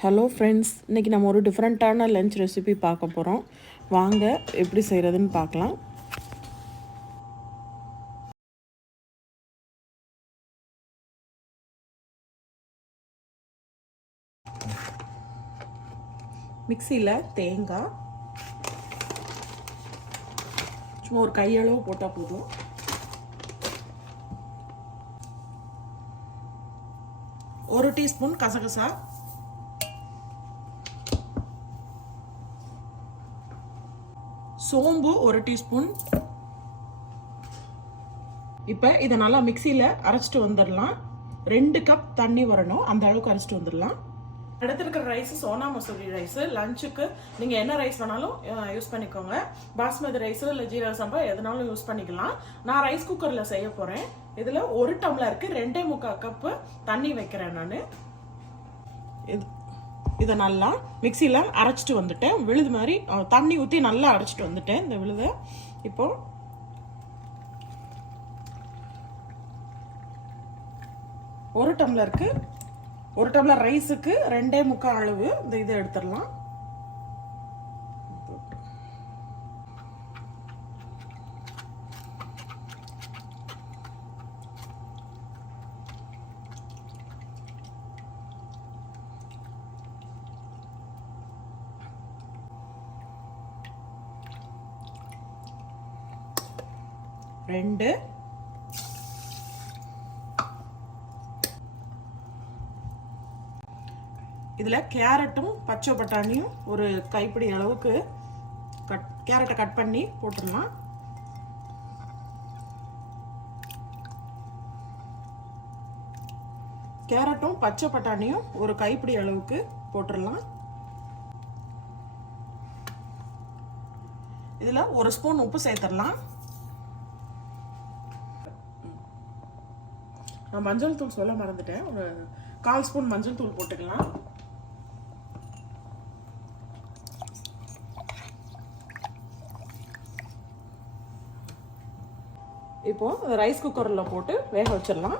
Hello friends, இன்றைக்கி நம்ம ஒரு டிஃப்ரெண்ட்டான லஞ்ச் ரெசிபி பார்க்க போகிறோம். வாங்க எப்படி செய்கிறதுன்னு பார்க்கலாம். மிக்சியில் தேங்காய் சும்மா ஒரு கையளவு போட்டால் போதும். ஒரு டீஸ்பூன் கசகசா, சோம்பு ஒரு டீஸ்பூன். இப்போ இதை நல்லா மிக்சியில் அரைச்சிட்டு வந்துடலாம். 2 கப் தண்ணி வரணும், அந்த அளவுக்கு அரைச்சிட்டு வந்துடலாம். எடுத்துருக்கிற ரைஸ் சோனா மசூரி ரைஸ். லஞ்சுக்கு நீங்கள் என்ன ரைஸ் வேணாலும் யூஸ் பண்ணிக்கோங்க. பாஸ்மதி ரைஸ் இல்லை ஜீரக சம்பா எதுனாலும் யூஸ் பண்ணிக்கலாம். நான் ரைஸ் குக்கரில் செய்ய போகிறேன். இதில் 1 டம்ளருக்கு 2.25 கப்பு தண்ணி வைக்கிறேன். நான் இதை நல்லா மிக்சியில் அரைச்சிட்டு வந்துட்டேன். விழுது மாதிரி தண்ணி ஊற்றி நல்லா அரைச்சிட்டு வந்துட்டேன். இந்த விழுதை இப்போ 1 டம்ளருக்கு 1 டம்ளர் ரைஸுக்கு 2.25 அளவு இந்த இதை எடுத்துடலாம். ரெண்டு இதில் கேரட்டும் பச்சை பட்டாணியும் ஒரு கைப்பிடி அளவுக்கு கேரட்டை கட் பண்ணி போட்டுடலாம். கேரட்டும் பச்சை பட்டாணியும் ஒரு கைப்பிடி அளவுக்கு போட்டுடலாம். இதில் 1 ஸ்பூன் உப்பு சேர்த்துடலாம். நான் மஞ்சள் தூள் சொல்ல மறந்துட்டேன். ஒரு 1/4 ஸ்பூன் மஞ்சள் தூள் போட்டுக்கலாம். இப்போ ரைஸ் குக்கரில் போட்டு வேக வச்சிடலாம்.